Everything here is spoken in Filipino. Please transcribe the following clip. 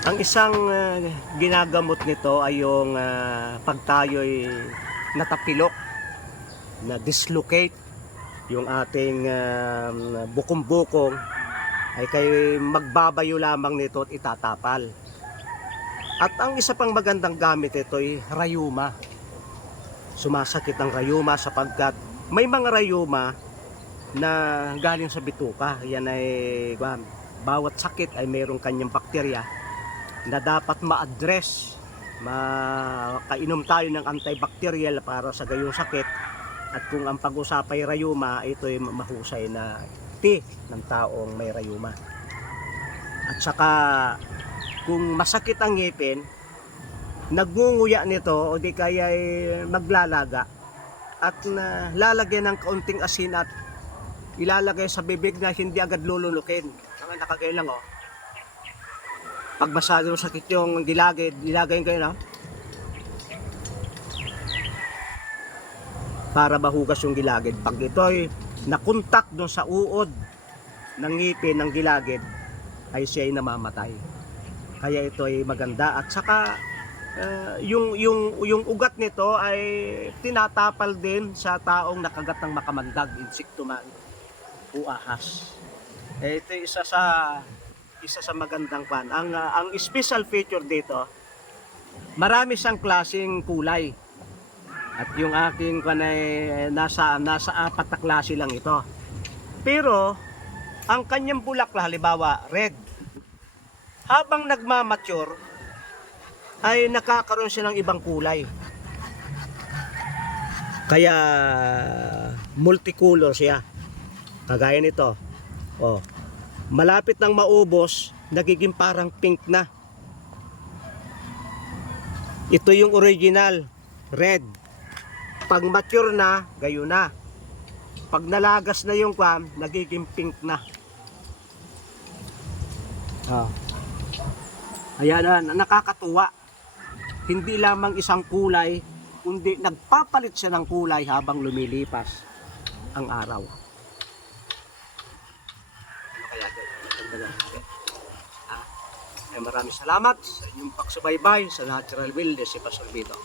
Ang isang ginagamot nito ay yung pag tayo'y natapilok, na dislocate yung ating bukong-bukong, ay kayo magbabayo lamang nito at itatapal. At ang isa pang magandang gamit ito ay rayuma. Sumasakit ang rayuma sapagkat may mga rayuma na galing sa bituka. Yan ay bawat sakit ay mayroong kanyang bakterya na dapat ma-address. Makainom tayo ng antibacterial para sa gayong sakit. At kung ang pag-usapay rayuma, ito ay mahusay na tea ng taong may rayuma. At saka kung masakit ang ngipin, nagngunguya nito o di kaya ay maglalaga at lalagyan ng kaunting asin at ilalagay sa bibig na hindi agad lulunukin. Ang nakagay lang oh. Pag masyadong sakit yung dilagay, dilagayin kayo na para mahugas yung gilagid. Pag ito ay nakontak doon sa uod ng ngipin ng gilagid, ay siya ay namamatay. Kaya ito ay maganda. At saka yung ugat nito ay tinatapal din sa taong nakagat ng makamandag, insekto man o ahas. Ito isa sa magandang pan. Ang special feature dito, marami siyang klaseng kulay. At yung aking pan ay nasa 4 na klase lang ito. Pero ang kanyang bulaklak, halimbawa red, habang nagmamature ay nakakaroon siya ng ibang kulay. Kaya multicolor siya. Kagaya nito. Oh. Malapit nang maubos, nagiging parang pink na. Ito yung original, red. Pag mature na, gayon na. Pag nalagas na yung kwam, nagiging pink na. Oh. Ayan na, nakakatuwa. Hindi lamang isang kulay, kundi nagpapalit siya ng kulay habang lumilipas ang araw. Maraming salamat sa inyong pagsubaybay sa Natural Wellness si Pastor Vito.